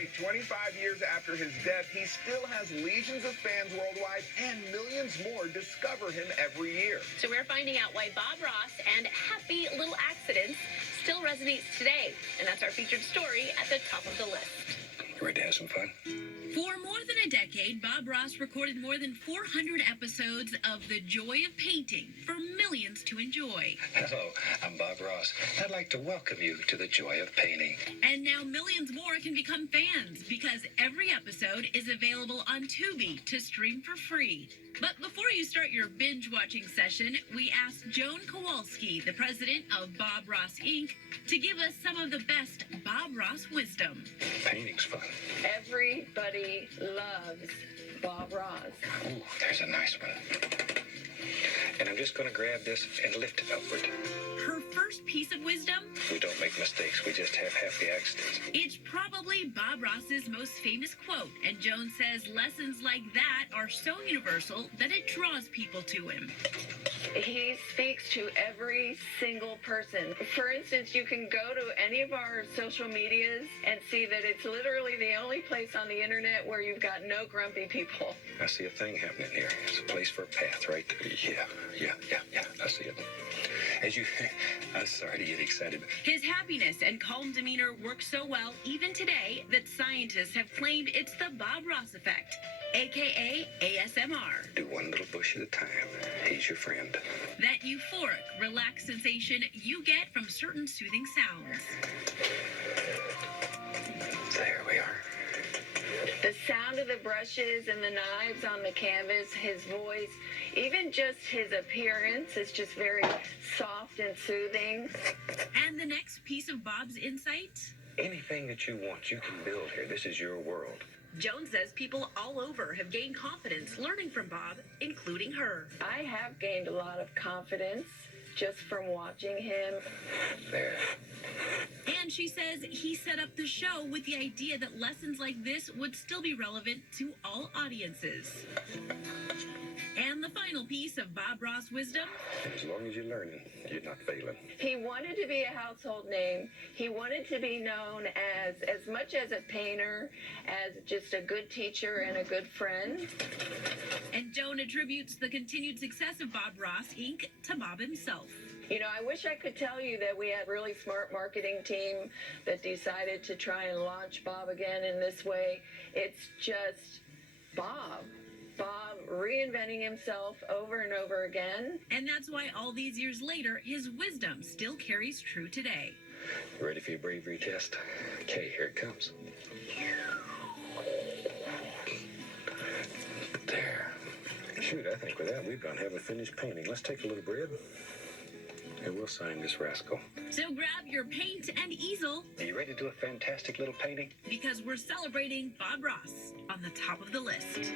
right. 25 years after his death, he still has legions of fans worldwide, and millions more discover him every year. So we're finding out why Bob Ross and Happy Little Accidents still resonates today. And that's our featured story at the top of the list. You ready to have some fun? For more than a decade, Bob Ross recorded more than 400 episodes of The Joy of Painting for millions to enjoy. Hello, I'm Bob Ross. I'd like to welcome you to the Joy of Painting. And now millions more can become fans because every episode is available on Tubi to stream for free. But before you start your binge-watching session, we asked Joan Kowalski, the president of Bob Ross, Inc., to give us some of the best Bob Ross wisdom. Painting's fun. Everybody loves Bob Ross. Ooh, there's a nice one. And I'm just going to grab this and lift it upward. Her first piece of wisdom? We don't make mistakes. We just have happy accidents. It's probably Bob Ross's most famous quote, and Joan says lessons like that are so universal that it draws people to him. He speaks to every single person. For instance, you can go to any of our social medias and see that it's literally the only place on the internet where you've got no grumpy people. I see a thing happening here. It's a place for a path, right? Yeah. I see it. I'm sorry to get excited. His happiness and calm demeanor work so well even today that scientists have claimed it's the Bob Ross effect, aka ASMR. Do one little bush at a time. He's your friend. That euphoric, relaxed sensation you get from certain soothing sounds. There we are. The sound of the brushes and the knives on the canvas, his voice, even just his appearance is just very soft and soothing. And the next piece of Bob's insight? Anything that you want, you can build here. This is your world. Joan says people all over have gained confidence learning from Bob, including her. I have gained a lot of confidence just from watching him. There. And she says he set up the show with the idea that lessons like this would still be relevant to all audiences. And the final piece of Bob Ross wisdom? As long as you're learning, you're not failing. He wanted to be a household name. He wanted to be known as much as a painter, as just a good teacher and a good friend. And Joan attributes the continued success of Bob Ross, Inc. to Bob himself. You know, I wish I could tell you that we had a really smart marketing team that decided to try and launch Bob again in this way. It's just Bob. Bob reinventing himself over and over again. And that's why all these years later, his wisdom still carries true today. You ready for your bravery test? Okay, here it comes. There. Shoot, I think with that, we're going to have a finished painting. Let's take a little bread, and we'll sign this rascal. So grab your paint and easel. Are you ready to do a fantastic little painting? Because we're celebrating Bob Ross on the top of the list.